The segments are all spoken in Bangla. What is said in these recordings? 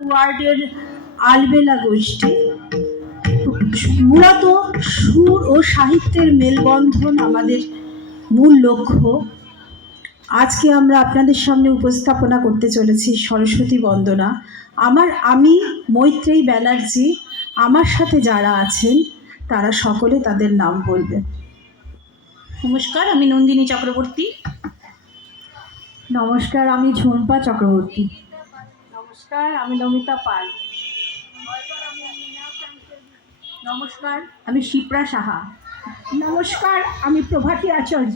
ওয়ার্ডের আলবেলা গোষ্ঠী। মূলত সুর ও সাহিত্যের মেলবন্ধন আমাদের মূল লক্ষ্য। আজকে আমরা আপনাদের সামনে উপস্থাপনা করতে চলেছি সরস্বতী বন্দনা। আমি মৈত্রেয়ী ব্যানার্জি। আমার সাথে যারা আছেন তারা সকলে তাদের নাম বলবেন। নমস্কার, আমি নন্দিনী চক্রবর্তী। নমস্কার, আমি ঝুম্পা চক্রবর্তী। নমস্কার, আমি নমিতা পাল। নমস্কার, আমি শিপ্রা সাহা। নমস্কার, আমি প্রভাতী আচার্য।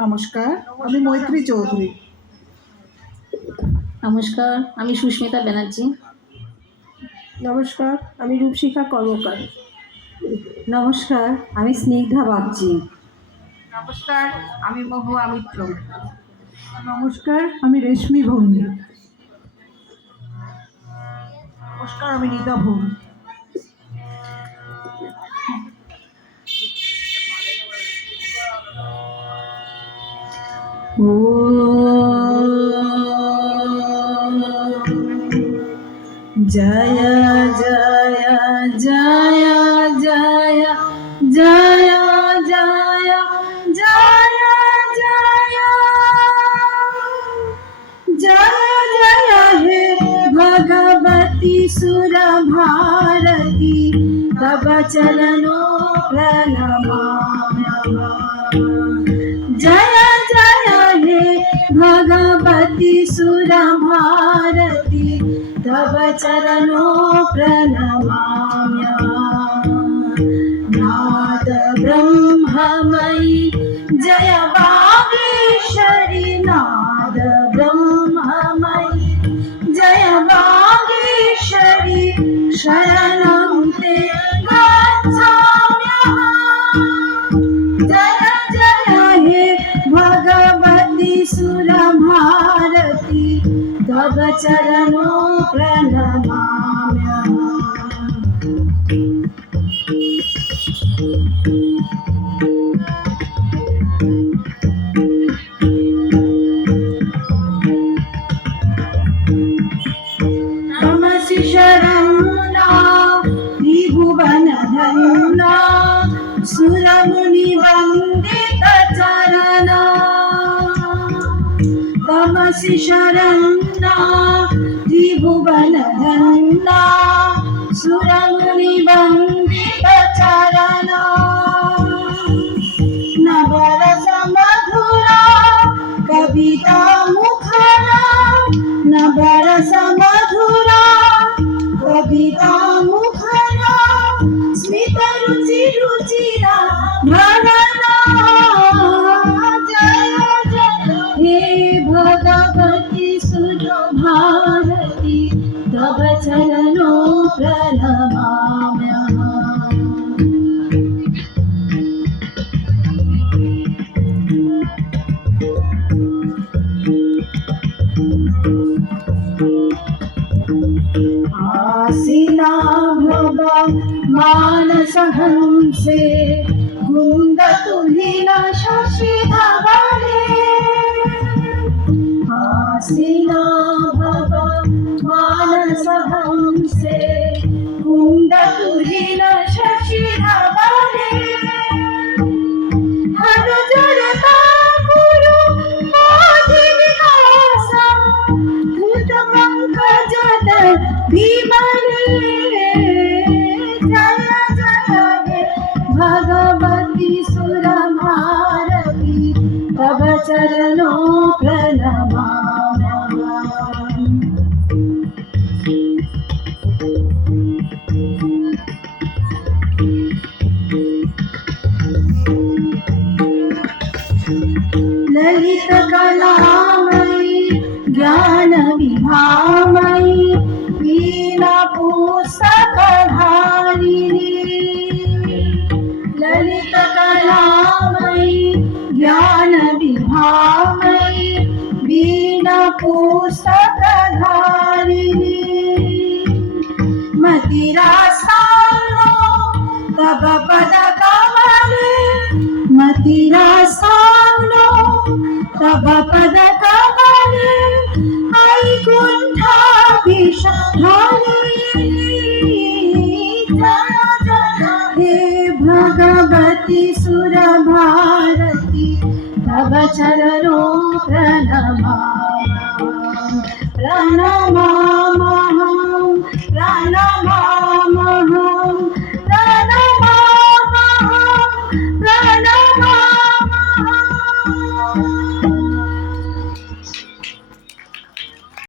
নমস্কার, আমি মৈত্রী চৌধুরী। নমস্কার, আমি সুস্মিতা ব্যানার্জি। নমস্কার, আমি রূপশিখা কর্মকার। নমস্কার, আমি স্নিগ্ধা বাগচি। নমস্কার, আমি মহুয়া মিত্র। নমস্কার, আমি রেশমি ভৌমিক। নমস্কার, আমি রিতা ভৌম। জয় জয় জয় জয় জয় জয় জয় জয় জয় জয় হে ভগবती सुर भारती तव चरणों प्रणमाम्यहम्। जय जय हे भगवती सुर भारती तव चरणों प्रणमाम्यहम्। नाद ब्रह्ममयी जय वागीश्वरी, नाद ब्रह्ममयी जय वागीश्वरी, शरणं ते गच्छाम्यहम्। जय जय हे भगवती सुर भारती तव चरणों प्रणमाम्यहम्। तमसि शरणा त्रिभुवन धन्ना सुरमुनि वन्दित चरणा। तमसि शरणा त्रिभुवन धन्ना सुरमुनि वन्दित चरणा। नवरस मधुरा कविता मुखरा, नवरस मधुरा कविता मुखरा, स्मित रुचि रुचिरा भरना। जय जय हे भगवती सुर भारती तव चरणों प्रणमाम्यहम्। आसीना भव मानस हंसे कुंद तुहिन शशि धवले। आसीना भव मानस हंसे कुंद तुहिन शशि धवले। हर जड़ता गुरु मोहि विकासा, धृत पंकज विमले। जय जय हे भगवती सुर भारती तव चरणों प्रणमाम्यहम्। ललित कलामयी ज्ञान विभामयी वीणा पुस्तकधारिणी। ललित कलामयी ज्ञान विभामयी वीणा पुस्तकधारिणी। मतिरा सानो तव पद कमले, मतिरा सानो तव पद कमले। वैकुंठाभिषेक हे भगवती सुरभारती तव चरणो प्रणमामः प्रणमामः प्रणमामः